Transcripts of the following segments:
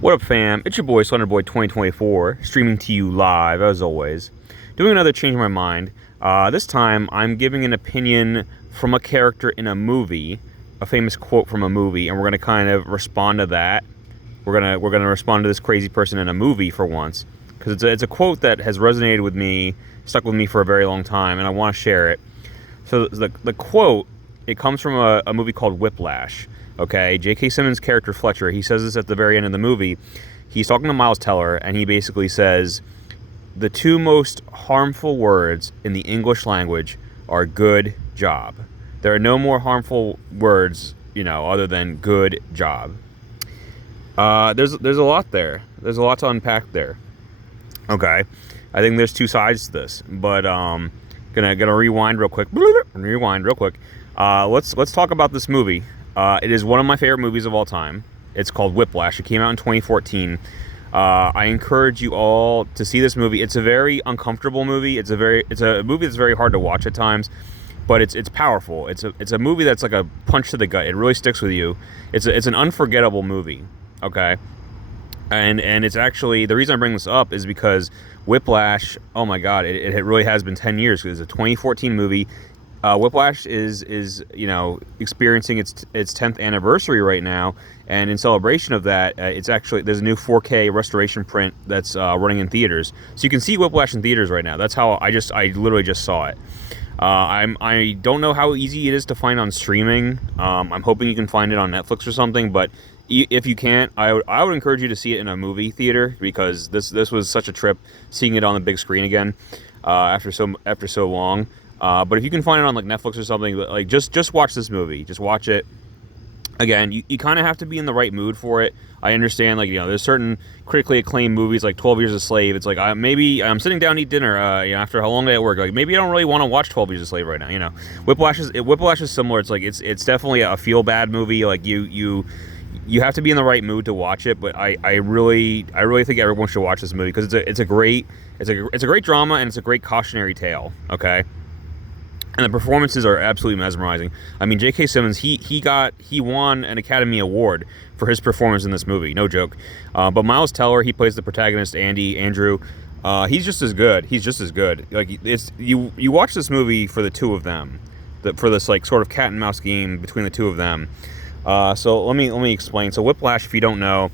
What up, fam? It's your boy, Slenderboy 2024, streaming to you live, as always. Doing another Change My Mind. This time, I'm giving an opinion from a character in a movie, a famous quote from a movie, and we're going to kind of respond to that. We're gonna respond to this crazy person in a movie for once, because it's a quote that has resonated with me, stuck with me for a very long time, and I want to share it. So the quote, it comes from a movie called Whiplash. Okay, J.K. Simmons' character Fletcher, he says this at the very end of the movie. He's talking to Miles Teller, and he basically says, the two most harmful words in the English language are good job. There are no more harmful words, other than good job. There's a lot there. There's a lot to unpack there. Okay, I think there's two sides to this, but gonna rewind real quick. Let's talk about this movie. It is one of my favorite movies of all time. It's called Whiplash. It came out in 2014. I encourage you all to see this movie. It's a very uncomfortable movie. It's a movie that's very hard to watch at times, but it's powerful. It's a movie that's like a punch to the gut. It really sticks with you. It's an unforgettable movie. Okay, and it's actually, the reason I bring this up is because Whiplash. Oh my God, it really has been 10 years. It's a 2014 movie. Whiplash is experiencing its 10th anniversary right now, and in celebration of that, there's a new 4K restoration print that's running in theaters, so you can see Whiplash in theaters right now. That's how I literally just saw it. I don't know how easy it is to find on streaming. I'm hoping you can find it on Netflix or something, but if you can't, I would encourage you to see it in a movie theater, because this was such a trip seeing it on the big screen again after so long. But if you can find it on like Netflix or something, like just watch this movie. Just watch it. Again, you kind of have to be in the right mood for it. I understand, there's certain critically acclaimed movies like 12 Years a Slave. It's like maybe I'm sitting down to eat dinner, after a long day at work. Like maybe I don't really want to watch 12 Years a Slave right now. Whiplash is similar. It's like it's definitely a feel bad movie. Like you have to be in the right mood to watch it. But I really think everyone should watch this movie, because it's a great drama, and it's a great cautionary tale. Okay. And the performances are absolutely mesmerizing. I mean, J.K. Simmons, he won an Academy Award for his performance in this movie, no joke. But Miles Teller, he plays the protagonist, Andrew. He's just as good. Like, you watch this movie for the two of them, for this like sort of cat and mouse game between the two of them. So let me explain. So Whiplash, if you don't know,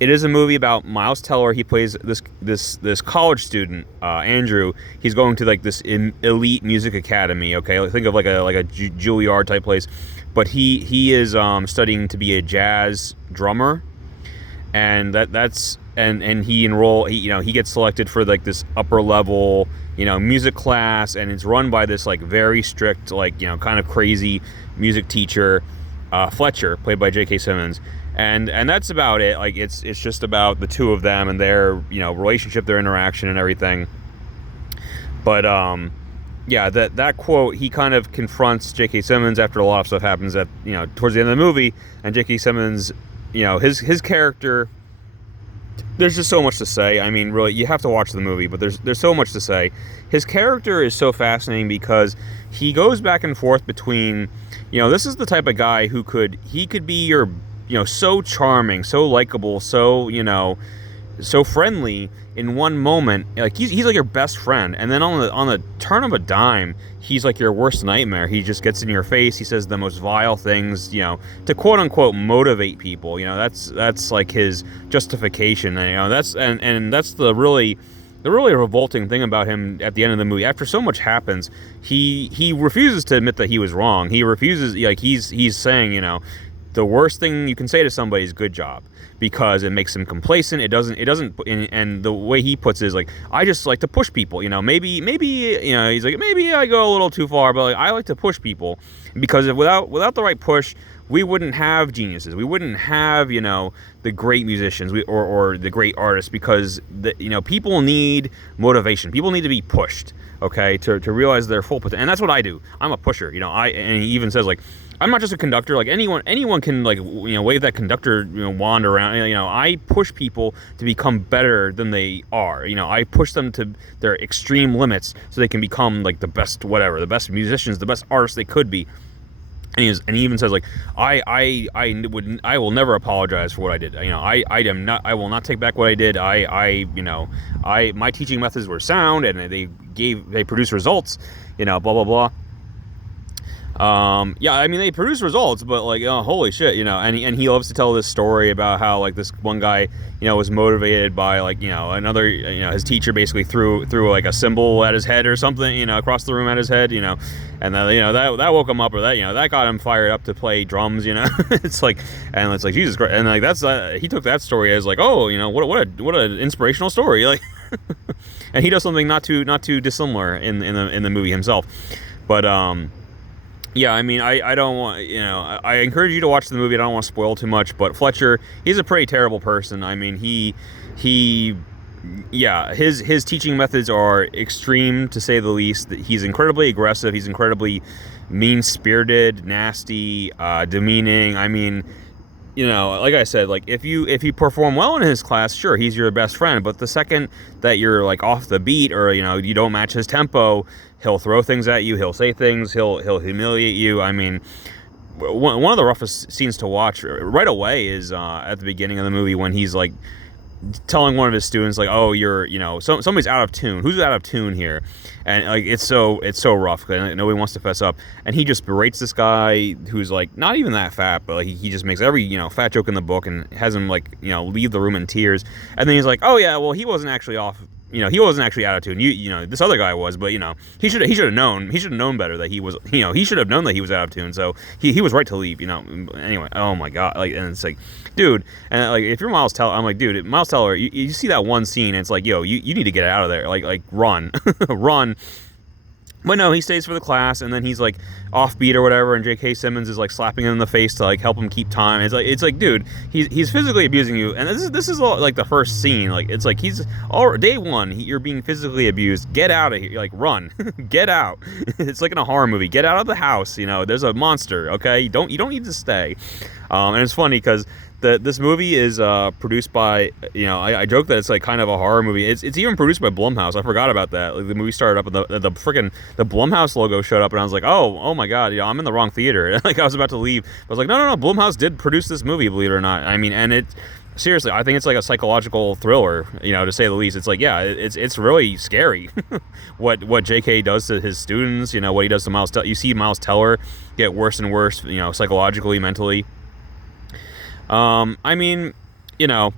it is a movie about Miles Teller. He plays this college student, Andrew. He's going to like this elite music academy. Okay, think of like a Juilliard type place, but he is studying to be a jazz drummer, and he gets selected for like this upper level music class, and it's run by this like very strict, kind of crazy music teacher, Fletcher, played by J.K. Simmons. And that's about it. Like it's just about the two of them and their relationship, their interaction, and everything. But that quote, he kind of confronts J.K. Simmons after a lot of stuff happens at towards the end of the movie, and J.K. Simmons, his character. There's just so much to say. I mean, really, you have to watch the movie, but there's so much to say. His character is so fascinating because he goes back and forth between, this is the type of guy who could be your, so charming, so likable, so friendly in one moment. Like he's like your best friend, and then on the turn of a dime, he's like your worst nightmare. He just gets in your face. He says the most vile things, to quote unquote motivate people. That's like his justification. That's the really revolting thing about him at the end of the movie. After so much happens, he refuses to admit that he was wrong. He refuses. Like he's saying, the worst thing you can say to somebody is good job, because it makes them complacent. It doesn't, and the way he puts it is like, I just like to push people, maybe, he's like, maybe I go a little too far, but I like to push people, because without the right push, we wouldn't have geniuses. We wouldn't have, the great musicians or the great artists, because people need motivation. People need to be pushed, okay, to realize their full potential. And that's what I do. I'm a pusher, and he even says, like, I'm not just a conductor. Like anyone can wave that conductor wand around. I push people to become better than they are. I push them to their extreme limits so they can become like the best musicians, the best artists they could be. And he even says like, I will never apologize for what I did. I will not take back what I did. My teaching methods were sound, and they produced results. Blah blah blah. Yeah, I mean, they produce results, but like, oh, holy shit, and he loves to tell this story about how like this one guy, was motivated by like, another, his teacher basically threw like a symbol at his head or something, across the room at his head, and then, that woke him up, or that got him fired up to play drums, it's like, and it's like, Jesus Christ, and like, that's, he took that story as like, oh, what an inspirational story, like, and he does something not too dissimilar in the movie himself, but, yeah, I mean, I don't want, I encourage you to watch the movie. I don't want to spoil too much, but Fletcher, he's a pretty terrible person. I mean, his teaching methods are extreme, to say the least. He's incredibly aggressive. He's incredibly mean-spirited, nasty, demeaning. I mean, like I said, like if you perform well in his class, sure, he's your best friend. But the second that you're like off the beat, or you don't match his tempo, he'll throw things at you. He'll say things. He'll humiliate you. I mean, one of the roughest scenes to watch right away is at the beginning of the movie when he's like telling one of his students like, oh, you're somebody's out of tune. Who's out of tune here? And like it's so rough because nobody wants to fess up, and he just berates this guy who's like not even that fat, but like, he just makes every fat joke in the book and has him like leave the room in tears, and then he's like, oh yeah, well, he wasn't actually off. He wasn't actually out of tune. This other guy was, but he should have known. He should have known better that he was. He should have known that he was out of tune. So he was right to leave. Anyway, oh my god, like, and it's like, dude, and like if you're Miles Teller, I'm like, dude, Miles Teller, you see that one scene, and it's like, yo, you need to get out of there, like run, run. But no, he stays for the class, and then he's like offbeat or whatever, and J.K. Simmons is like slapping him in the face to like help him keep time. It's like, dude, he's physically abusing you, and this is like the first scene. Like it's like he's day one, you're being physically abused. Get out of here, like run, get out. It's like in a horror movie. Get out of the house. There's a monster. Okay, you don't need to stay. And it's funny because this movie is produced by, I joke that it's like kind of a horror movie. It's even produced by Blumhouse. I forgot about that. Like the movie started up and the Blumhouse logo showed up, and I was like, oh my god, I'm in the wrong theater. Like I was about to leave. I was like, no, Blumhouse did produce this movie, believe it or not. I mean, and it seriously, I think it's like a psychological thriller, to say the least. It's like, yeah, it's really scary what JK does to his students, what he does to Miles Teller. You see Miles Teller get worse and worse, psychologically, mentally. I mean, yeah,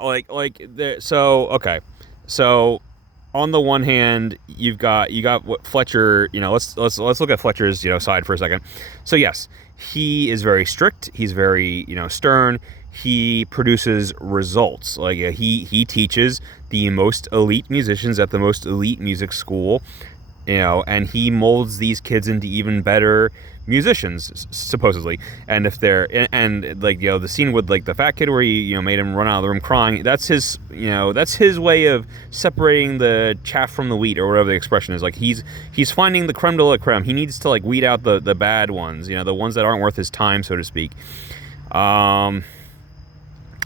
okay. So on the one hand, you got what Fletcher, let's look at Fletcher's, side for a second. So yes, he is very strict. He's very, stern. He produces results. Like he teaches the most elite musicians at the most elite music school, and he molds these kids into even better musicians, supposedly. And if they're and like the scene with like the fat kid where he made him run out of the room crying, that's his way of separating the chaff from the wheat, or whatever the expression is. Like he's finding the creme de la creme. He needs to like weed out the bad ones, the ones that aren't worth his time, so to speak.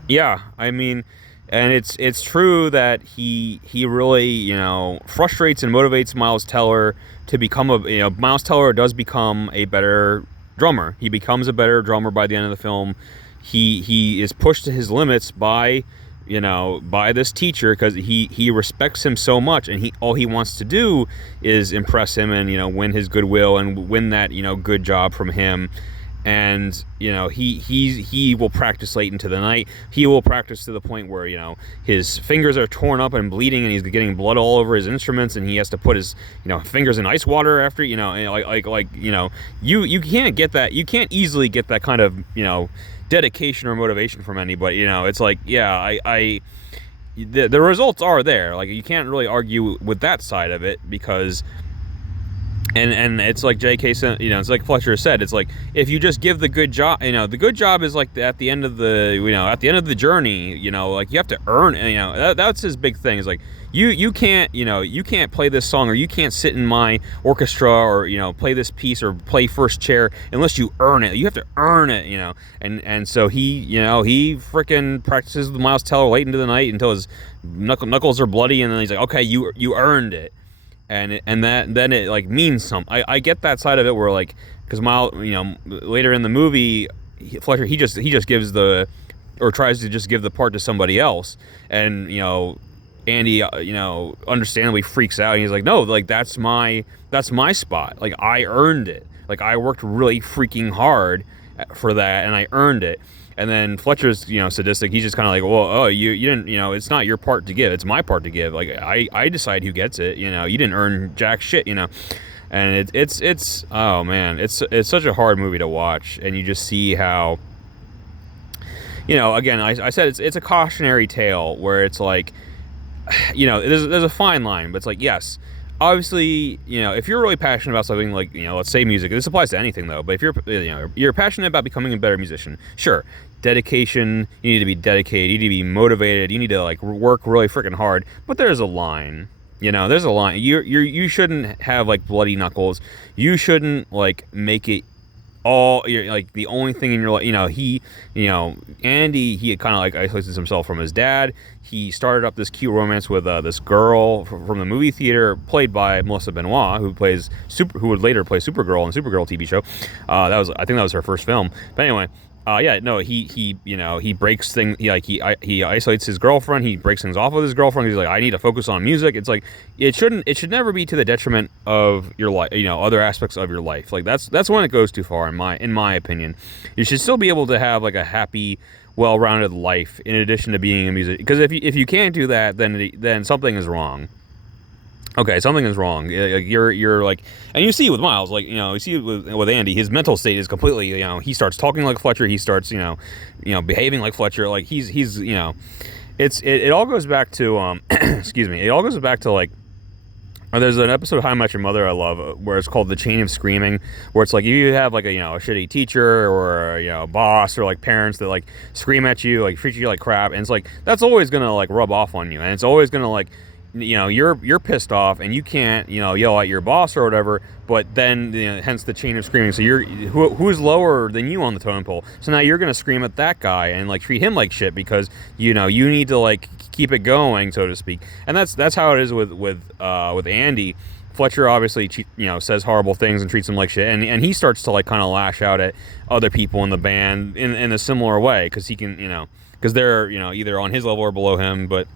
Yeah, I mean, and it's true that he really frustrates and motivates Miles Teller to become Miles Teller does become a better drummer. He becomes a better drummer by the end of the film. He is pushed to his limits by this teacher, because he respects him so much, and all he wants to do is impress him and win his goodwill and win that good job from him. And he will practice late into the night. He will practice to the point where his fingers are torn up and bleeding, and he's getting blood all over his instruments, and he has to put his fingers in ice water after you can't get that. You can't easily get that kind of dedication or motivation from anybody. It's like, yeah, the results are there. Like you can't really argue with that side of it, because. And it's like J.K. said, it's like Fletcher said, it's like if you just give the good job, the good job is like at the end of the journey, like you have to earn it, that's his big thing. Is like you can't play this song, or you can't sit in my orchestra, or play this piece or play first chair unless you earn it. You have to earn it, and so he freaking practices with Miles Teller late into the night until his knuckles are bloody, and then he's like, okay, you earned it. And that then it like means something. I get that side of it where like because Miles, later in the movie, Fletcher he just gives the, or tries to just give the part to somebody else, and Andy understandably freaks out, and he's like, no, like that's my spot, like I earned it, like I worked really freaking hard for that and I earned it. And then Fletcher's, sadistic. He's just kind of like, well, oh, you didn't, it's not your part to give. It's my part to give. Like, I decide who gets it. You didn't earn jack shit. And it's oh man, it's such a hard movie to watch. And you just see how, again, I said it's a cautionary tale where it's like, there's a fine line, but it's like, yes, obviously, if you're really passionate about something, like, let's say music, this applies to anything though, but if you're passionate about becoming a better musician, sure, dedication, you need to be dedicated, you need to be motivated, you need to like work really freaking hard, but there's a line, there's a line. You shouldn't have like bloody knuckles, you shouldn't like make it all, like the only thing in your life. Andy, he had kind of like isolated himself from his dad. He started up this cute romance with this girl from the movie theater, played by Melissa Benoit, who would later play Supergirl on the Supergirl TV show. I think that was her first film. But anyway, he breaks things. He isolates his girlfriend. He breaks things off with his girlfriend. He's like, I need to focus on music. It's like it should never be to the detriment of your life. Other aspects of your life. Like that's when it goes too far, in my opinion. You should still be able to have like a happy, well-rounded life in addition to being a musician. Because if you can't do that, then something is wrong. Okay, something is wrong. You're like, and you see with Miles, like, you see with Andy, his mental state is completely, he starts talking like Fletcher, he starts, behaving like Fletcher, like he's, it all goes back to, excuse me, it all goes back to like, there's an episode of How I Met Your Mother I love where it's called The Chain of Screaming, where it's like you have like a shitty teacher or a boss or like parents that like scream at you, like treat you like crap, and it's like that's always gonna like rub off on you, and it's always gonna like, you're pissed off and you can't yell at your boss or whatever, but then hence the chain of screaming. So you're who's lower than you on the totem pole, so now you're gonna scream at that guy and like treat him like shit because you need to like keep it going, so to speak. And that's how it is with Andy. Fletcher obviously says horrible things and treats him like shit, and he starts to like kind of lash out at other people in the band in a similar way, because he can because they're either on his level or below him. But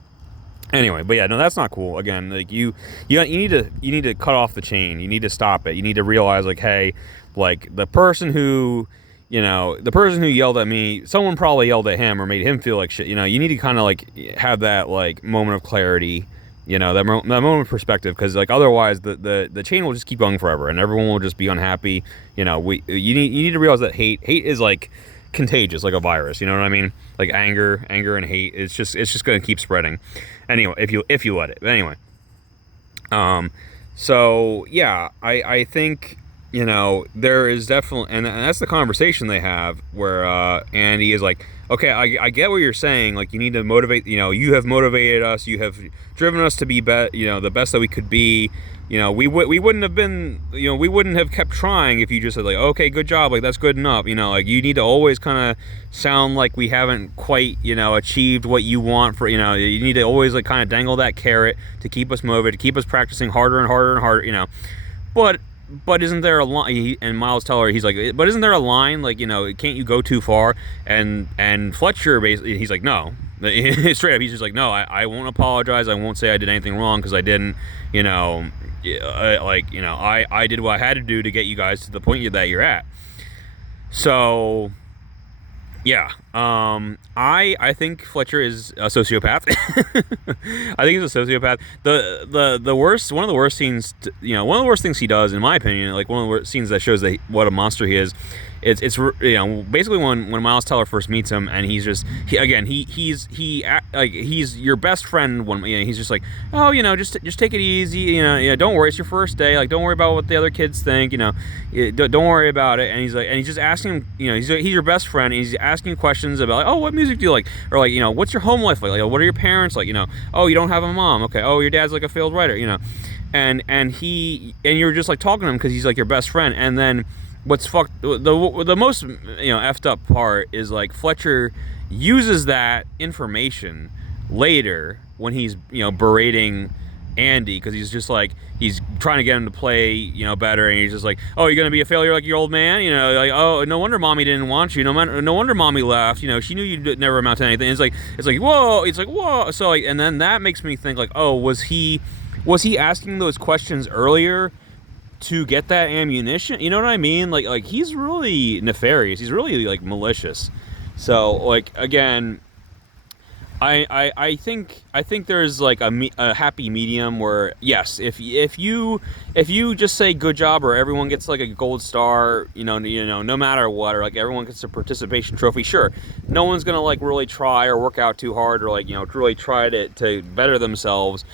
anyway, but yeah, no, that's not cool. Again, like you need to cut off the chain. You need to stop it. You need to realize, like, hey, like the person who yelled at me, someone probably yelled at him or made him feel like shit. You need to kind of like have that like moment of clarity, that moment of perspective, because like otherwise the chain will just keep going forever and everyone will just be unhappy. You need to realize that hate is like contagious, like a virus. You know what I mean? Like anger and hate. It's just going to keep spreading. Anyway, if you let it. But anyway, so yeah, I think there is definitely, and that's the conversation they have where Andy is like, okay, I get what you're saying. Like, you need to motivate. You have motivated us. You have driven us to be the best that we could be. We wouldn't have been, we wouldn't have kept trying if you just said like, okay, good job, like that's good enough. Like you need to always kind of sound like we haven't quite, achieved what you want for, you need to always like kind of dangle that carrot to keep us motivated, to keep us practicing harder and harder and harder, But isn't there a line? And Miles Teller, he's like, but isn't there a line? Like, can't you go too far? And Fletcher basically, he's like, no. Straight up, he's just like, no, I won't apologize. I won't say I did anything wrong because I didn't. I did what I had to do to get you guys to the point that you're at. So, yeah, I think Fletcher is a sociopath. I think he's a sociopath. The worst, one of the worst scenes, one of the worst things he does, in my opinion, like one of the worst scenes that shows that what a monster he is. It's basically when Miles Teller first meets him, and he's your best friend. He's just like, oh, just take it easy, don't worry, it's your first day, like don't worry about what the other kids think, don't worry about it. And he's just asking him, he's your best friend, and he's asking you questions about like, oh, what music do you like, or like, what's your home life like, what are your parents like, oh, you don't have a mom, okay, oh, your dad's like a failed writer, and you're just like talking to him because he's like your best friend. And then what's the most effed up part is like Fletcher uses that information later when he's berating Andy, because he's just like, he's trying to get him to play, better, and he's just like, oh, you're gonna be a failure like your old man, like, oh, no wonder mommy didn't want you, no wonder mommy left, she knew you'd never amount to anything. It's like whoa, it's like whoa. So like, and then that makes me think like, oh, was he asking those questions earlier to get that ammunition? You know what I mean? Like he's really nefarious. He's really like malicious. So like, again, I think there's like a happy medium where, yes, if you just say good job, or everyone gets like a gold star, no matter what, or like everyone gets a participation trophy, sure, no one's gonna like really try or work out too hard, or like really try to better themselves.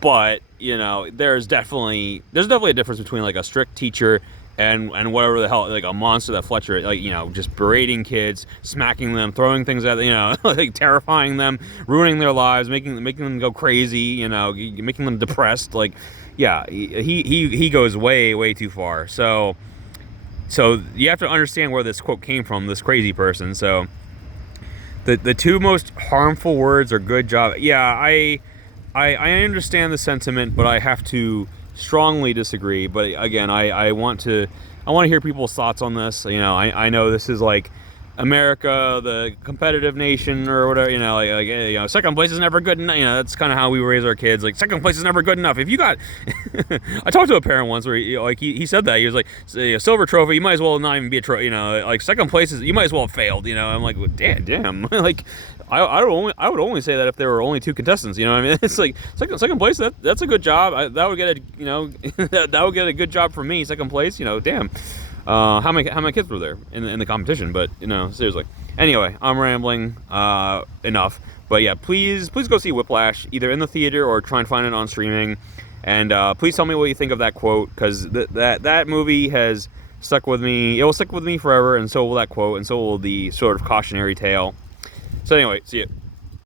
But there's definitely a difference between like a strict teacher and whatever the hell, like a monster that Fletcher, like, just berating kids, smacking them, throwing things at them, like terrifying them, ruining their lives, making them go crazy, making them depressed. Like, yeah, he goes way too far. So you have to understand where this quote came from, this crazy person. So the two most harmful words are good job. Yeah, I understand the sentiment, but I have to strongly disagree. But again, I want to hear people's thoughts on this. I know this is like America, the competitive nation, or whatever. Second place is never good enough. That's kind of how we raise our kids. Like, second place is never good enough. If you got, I talked to a parent once where he said that. He was like, a silver trophy, you might as well not even be a trophy. Like, second place is, you might as well have failed. I'm like, well, damn. Like, I would only say that if there were only two contestants. You know what I mean? It's like second place. That's a good job. That would get a that would get a good job for me. Second place. Damn. How many kids were there in the competition? But seriously. Anyway, I'm rambling enough. But yeah, please go see Whiplash, either in the theater or try and find it on streaming. And please tell me what you think of that quote, because that movie has stuck with me. It will stick with me forever, and so will that quote, and so will the sort of cautionary tale. So anyway, see you.